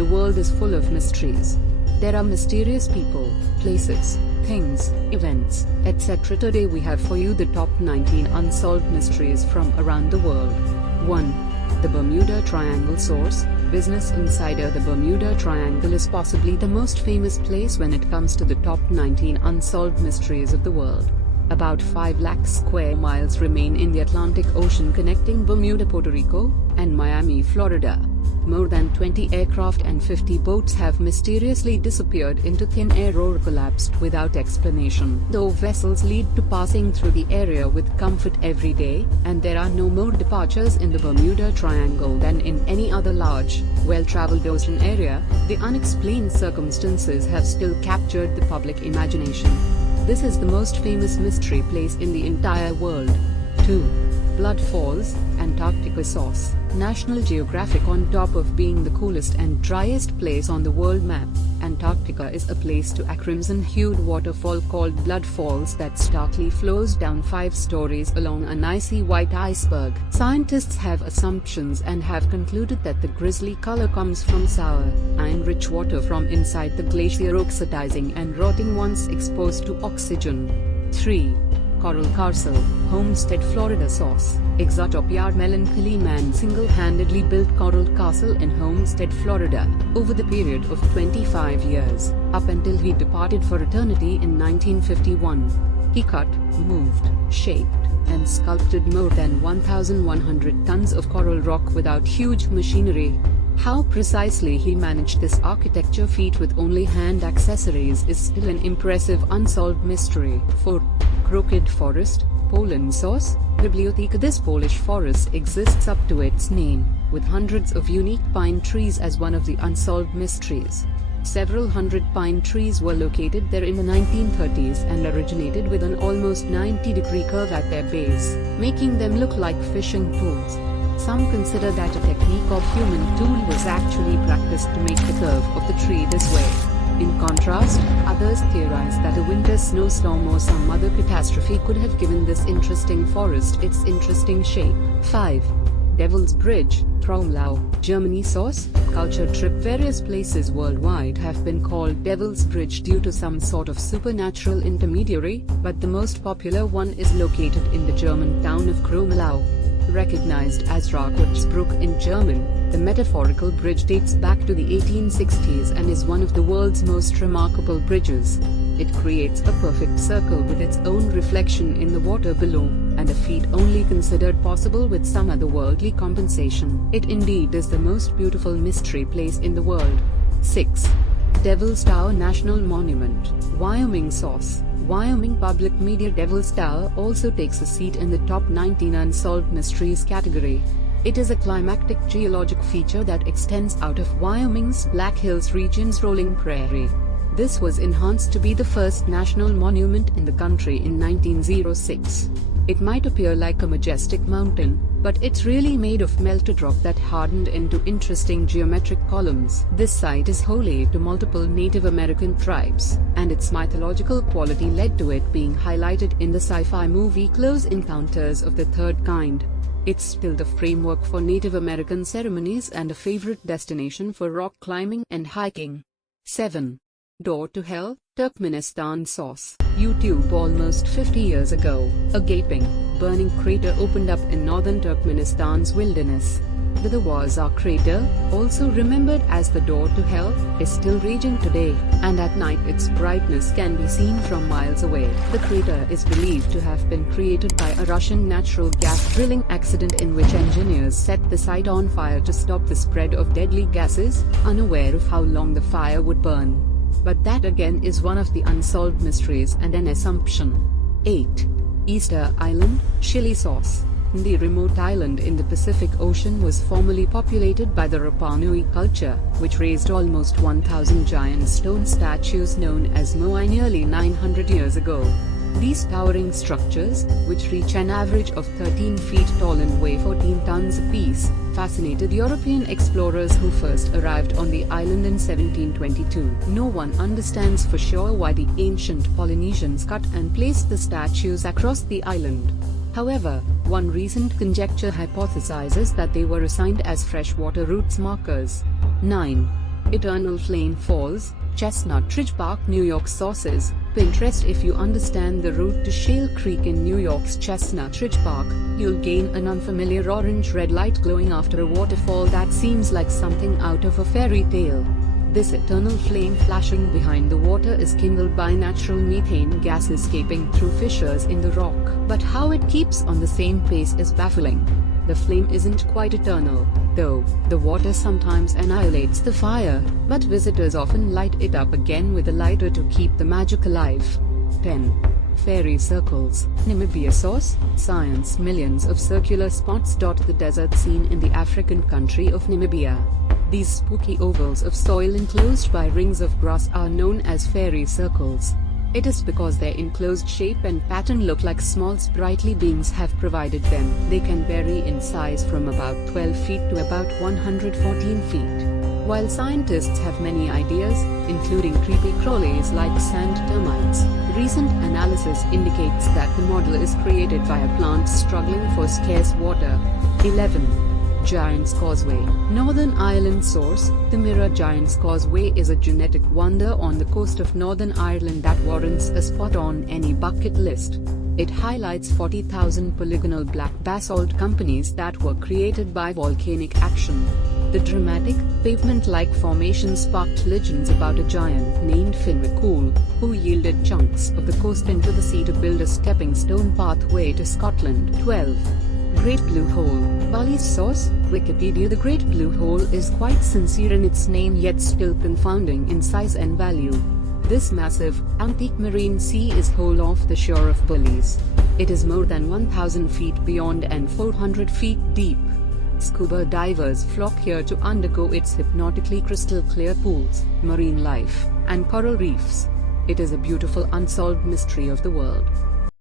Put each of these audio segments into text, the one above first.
the world is full of mysteries. There are mysterious people, places, things, events, etc. Today we have for you the top 19 unsolved mysteries from around the world. 1. The Bermuda Triangle source. Business Insider. The Bermuda Triangle is possibly the most famous place when it comes to the top 19 unsolved mysteries of the world. About 5 lakh square miles remain in the Atlantic Ocean connecting Bermuda, Puerto Rico, and Miami, Florida. More than 20 aircraft and 50 boats have mysteriously disappeared into thin air or collapsed without explanation. Though vessels lead to passing through the area with comfort every day, and there are no more departures in the Bermuda Triangle than in any other large, well-traveled ocean area, the unexplained circumstances have still captured the public imagination. This is the most famous mystery place in the entire world. 2. Blood Falls, Antarctica source. National Geographic. On top of being the coolest and driest place on the world map, Antarctica is a place to a crimson-hued waterfall called Blood Falls that starkly flows down 5 stories along an icy white iceberg. Scientists have assumptions and have concluded that the grisly color comes from sour, iron-rich water from inside the glacier oxidizing and rotting once exposed to oxygen. 3. Coral Castle, Homestead, Florida source. Exotopia. Melancholy man single-handedly built Coral Castle in Homestead, Florida, over the period of 25 years, up until he departed for eternity in 1951. He cut, moved, shaped, and sculpted more than 1,100 tons of coral rock without huge machinery. How precisely he managed this architecture feat with only hand accessories is still an impressive unsolved mystery. 4. Crooked Forest, Poland source. Bibliotheca. This Polish forest exists up to its name, with hundreds of unique pine trees as one of the unsolved mysteries. Several hundred pine trees were located there in the 1930s and originated with an almost 90-degree curve at their base, making them look like fishing tools. Some consider that a technique of human tool was actually practiced to make the curve of the tree this way. In contrast, others theorize that a winter snowstorm or some other catastrophe could have given this interesting forest its interesting shape. 5. Devil's Bridge, Tromlau, Germany source. Culture trip. Various places worldwide have been called Devil's Bridge due to some sort of supernatural intermediary, but the most popular one is located in the German town of Tromlau. Recognized as Rakutsbruch in German, the metaphorical bridge dates back to the 1860s and is one of the world's most remarkable bridges. It creates a perfect circle with its own reflection in the water below, and a feat only considered possible with some otherworldly compensation. It indeed is the most beautiful mystery place in the world. 6. Devil's Tower National Monument, Wyoming source. Wyoming public media. Devil's Tower also takes a seat in the top 19 unsolved mysteries category. It is a climactic geologic feature that extends out of Wyoming's Black Hills region's rolling prairie. This was enhanced to be the first national monument in the country in 1906. It might appear like a majestic mountain, but it's really made of melted rock that hardened into interesting geometric columns. This site is holy to multiple Native American tribes, and its mythological quality led to it being highlighted in the sci-fi movie Close Encounters of the Third Kind. It's still the framework for Native American ceremonies and a favorite destination for rock climbing and hiking. 7. Door to Hell, Turkmenistan source. YouTube. Almost 50 years ago, a gaping, burning crater opened up in northern Turkmenistan's wilderness. The Dawazar crater, also remembered as the Door to Hell, is still raging today, and at night its brightness can be seen from miles away. The crater is believed to have been created by a Russian natural gas drilling accident in which engineers set the site on fire to stop the spread of deadly gases, unaware of how long the fire would burn. But that again is one of the unsolved mysteries and an assumption. 8. Easter Island, Chile source. The remote island in the Pacific Ocean was formerly populated by the Rapa Nui culture, which raised almost 1,000 giant stone statues known as moai nearly 900 years ago. These towering structures, which reach an average of 13 feet tall and weigh 14 tons apiece, fascinated European explorers who first arrived on the island in 1722. No one understands for sure why the ancient Polynesians cut and placed the statues across the island. However, one recent conjecture hypothesizes that they were assigned as freshwater routes markers. 9. Eternal Flame Falls, Chestnut Ridge Park, New York. Sources: Pinterest. If you understand the route to Shale Creek in New York's Chestnut Ridge Park, you'll gain an unfamiliar orange-red light glowing after a waterfall that seems like something out of a fairy tale. This eternal flame flashing behind the water is kindled by natural methane gas escaping through fissures in the rock. But how it keeps on the same pace is baffling. The flame isn't quite eternal, though. The water sometimes annihilates the fire, but visitors often light it up again with a lighter to keep the magic alive. 10. Fairy circles, Namibia. Source: Science. Millions of circular spots dot the desert scene in the African country of Namibia. These spooky ovals of soil enclosed by rings of grass are known as fairy circles. It is because their enclosed shape and pattern look like small sprightly beings have provided them. They can vary in size from about 12 feet to about 114 feet. While scientists have many ideas, including creepy crawlies like sand termites, recent analysis indicates that the model is created via plants struggling for scarce water. 11. Giant's Causeway, Northern Ireland. Source: The Mirror. Giant's Causeway is a genetic wonder on the coast of Northern Ireland that warrants a spot on any bucket list. It highlights 40,000 polygonal black basalt companies that were created by volcanic action. The dramatic, pavement-like formation sparked legends about a giant named Finn McCool, who yielded chunks of the coast into the sea to build a stepping stone pathway to Scotland. 12. Great Blue Hole, Bali's. Source: Wikipedia. The Great Blue Hole is quite sincere in its name yet still confounding in size and value. This massive, antique marine sea is whole off the shore of Belize. It is more than 1,000 feet beyond and 400 feet deep. Scuba divers flock here to undergo its hypnotically crystal clear pools, marine life, and coral reefs. It is a beautiful unsolved mystery of the world.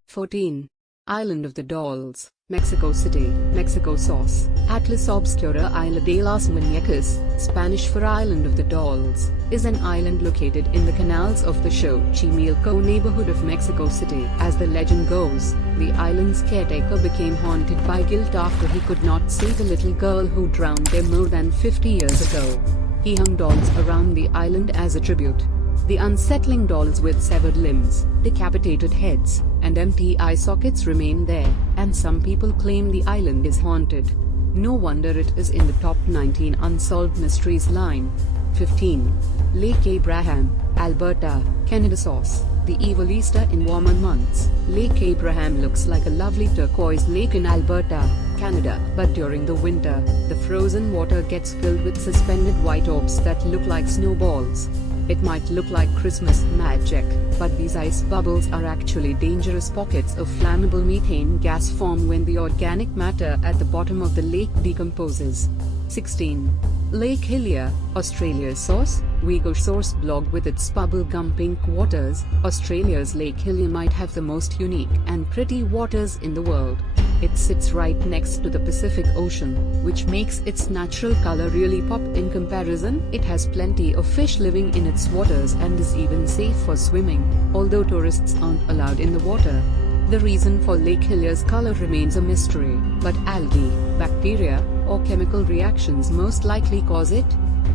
14. Island of the Dolls, Mexico City, Mexico. Source: Atlas Obscura. Isla de las Muñecas, Spanish for Island of the Dolls, is an island located in the canals of the Xochimilco neighborhood of Mexico City. As the legend goes, the island's caretaker became haunted by guilt after he could not save a little girl who drowned there more than 50 years ago. He hung dolls around the island as a tribute. The unsettling dolls with severed limbs, decapitated heads, and empty eye sockets remain there, and some people claim the island is haunted. No wonder it is in the top 19 unsolved mysteries line. 15. Lake Abraham, Alberta, Canada. Source: The Evil Easter. In warmer months, Lake Abraham looks like a lovely turquoise lake in Alberta, Canada, but during the winter, the frozen water gets filled with suspended white orbs that look like snowballs. It might look like Christmas magic, but these ice bubbles are actually dangerous pockets of flammable methane gas formed when the organic matter at the bottom of the lake decomposes. 16. Lake Hillier, Australia. Source: Uyghur. Source: blog. With its bubblegum pink waters, Australia's Lake Hillier might have the most unique and pretty waters in the world. It sits right next to the Pacific Ocean, which makes its natural color really pop in comparison. It has plenty of fish living in its waters and is even safe for swimming, although tourists aren't allowed in the water. The reason for Lake Hillier's color remains a mystery, but algae, bacteria, or chemical reactions most likely cause it.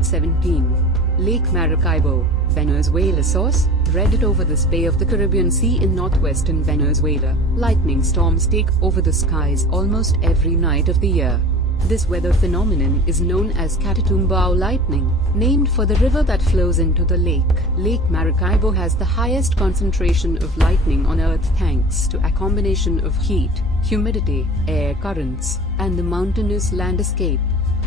17. Lake Maracaibo, Venezuela. Source: Reddit. Over this Bay of the Caribbean Sea in northwestern Venezuela, lightning storms take over the skies almost every night of the year. This weather phenomenon is known as Catatumbo lightning, named for the river that flows into the lake. Lake Maracaibo has the highest concentration of lightning on Earth thanks to a combination of heat, humidity, air currents, and the mountainous landscape.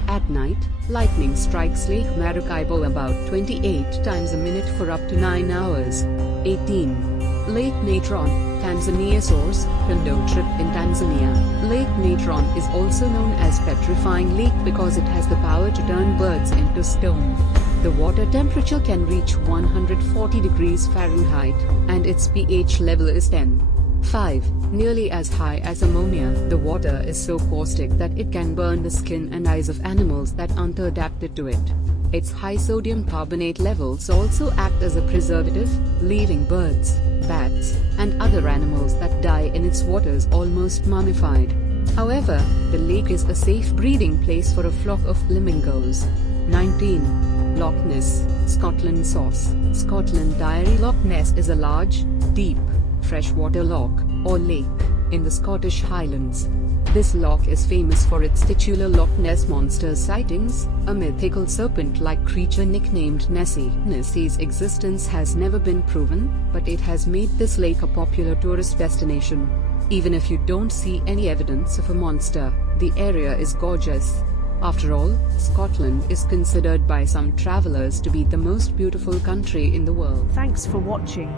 At night, lightning strikes Lake Maracaibo about 28 times a minute for up to 9 hours. 18. Lake Natron, Tanzania. Source: Condo Trip. In Tanzania, Lake Natron is also known as Petrifying Lake because it has the power to turn birds into stone. The water temperature can reach 140 degrees Fahrenheit, and its pH level is 10. 5. Nearly as high as ammonia, the water is so caustic that it can burn the skin and eyes of animals that aren't adapted to it. Its high sodium carbonate levels also act as a preservative, leaving birds, bats, and other animals that die in its waters almost mummified. However, the lake is a safe breeding place for a flock of flamingos. 19. Loch Ness, Scotland source. Scotland Diary. Loch Ness is a large, deep, freshwater loch, or lake, in the Scottish Highlands. This loch is famous for its titular Loch Ness Monster sightings, a mythical serpent-like creature nicknamed Nessie. Nessie's existence has never been proven, but it has made this lake a popular tourist destination. Even if you don't see any evidence of a monster, the area is gorgeous. After all, Scotland is considered by some travelers to be the most beautiful country in the world. Thanks for watching.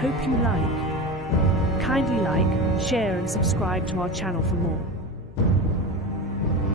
Hope you like. Kindly like, share and subscribe to our channel for more.